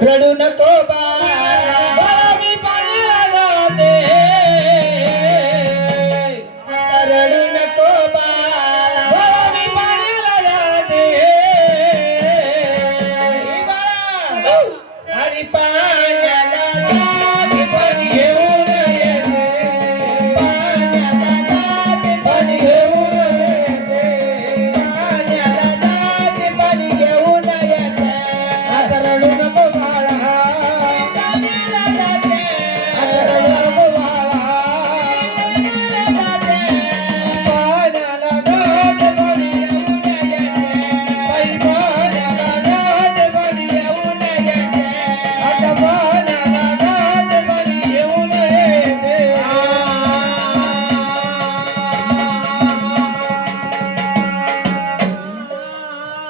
रडू नको बाळा मी पाण्याला जाते आता रडू नको बाळा मी पाण्याला जाते बाळा हरी पाण्याला जाते पाणी घेऊन येते पाण्याला जाते पाणी घेऊन येते पाण्याला जाते पाणी घेऊन येते आता रडू नको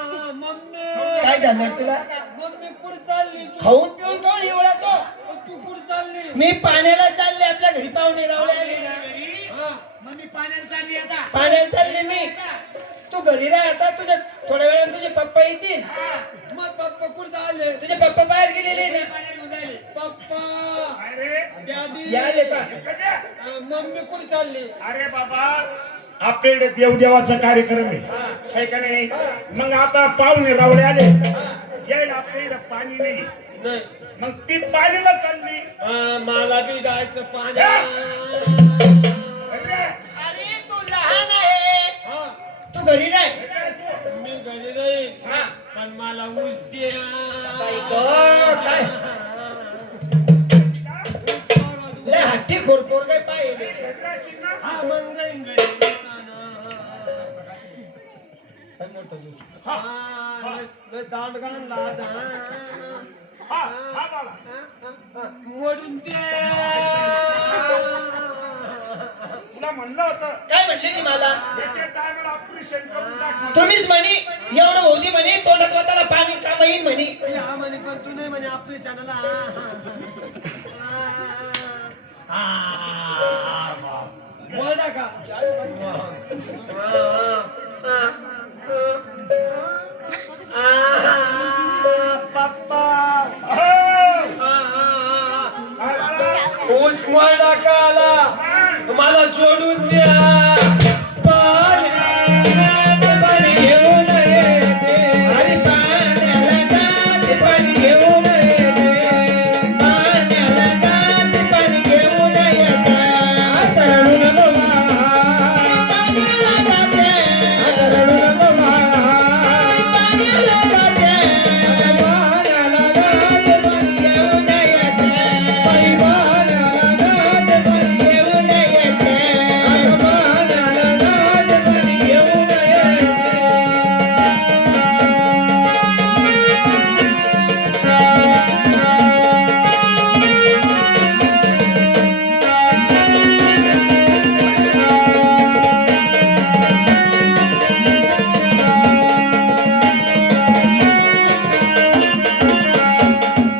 काय झालं तुला? खाऊन पिऊन कोण एवढा तू कुठे चालली? मी पाण्याला चालले आपल्या घरी पाहुणे रावले आले ना पाण्याला चालले मी तू घरी राह आता तुझ्या थोड्या वेळाने तुझे पप्पा येतील मग पप्पा कुठे आले तुझे पप्पा बाहेर गेलेले ना पप्पा याले पा मम्मी कुठे चालली? अरे बाबा आपल्याकडे देवदेवाचा कार्यक्रम आहे का नाही? मग आता पाहुणे रावळे आले यायला आपल्याकडे पाणी नाही मग ती पाणीला चालली मला बी जायचं पाणी अरे तू लहान आहे तू घरी नाही मी घरी नाही पण मला ऊस द्या काय हट्टी खोरखोर काय पाहिजे मग जाईन घरी मोडून दे तुला म्हणलं होतं काय म्हटले ती मला ऑपरेशन करून टाक तुम्हीच म्हणे एवढं होती म्हणे तोंडात वाटायला पाणी काम येईल म्हणे म्हणे पण तू नाही म्हणे आपली चॅनलला बोला का पप्पा ऊस मळला का आला मला जोडून द्या पाणी घेऊन येते अरे पाण्याला जाते पाणी घेऊन येते पाण्याला जाते पाणी घेऊन येते आता रडू नको पाण्याला जाते आता रडू नको पाण्याला जाते पाण्याला जाते पाणी घेऊन येते पाणी पाण्याला जाते पाणी घेऊन येते आता पाण्याला जाते पाणी घेऊन येते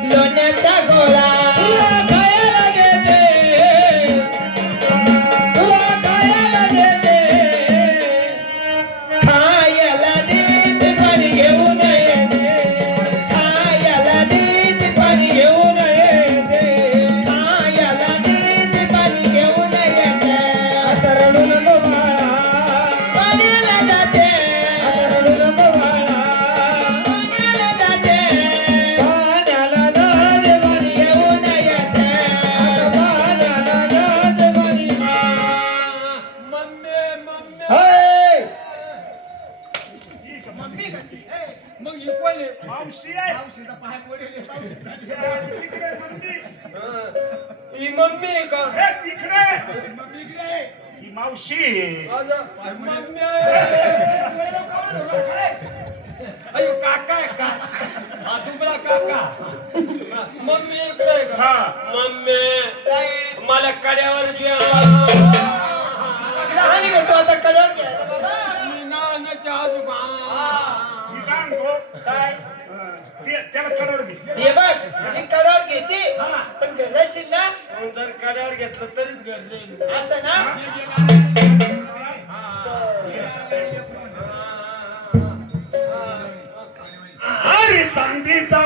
लोण्याचा गोळा तुला खायला देते तुला खायला देते खायला देते पाणी घेऊन येते खायला देते पाणी घेऊन येते खायला देते पाणी घेऊन येते आता रडू नको बाळा पाण्याला जाते आता रडू नको बाळा पाण्याला जाते पाण्याला जाते पाणी घेऊन येते आता पाण्याला जाते पाणी मग इक्वले मावशी आहे मावशीचा पाय पडेल तिकडे मंदी. ही मम्मी आहे का ए, तिकडे मम्मी इकडे ही मावशी आहे. मम्मी अयो काका आहे का हा दुबळा काका मम्मी इकडे आहे का हा मम्मी मला कड्यावर घ्या लहान घेतो आता कड्यावर घ्या बाबा मी ना चहा मी काय म्हणतो काय त्याला कळवर घे हे बघ मी कड्यावर घेते पण घरशील ना जर कड्यावर घेतलं तरीच घर असं ना अरे चांदीचा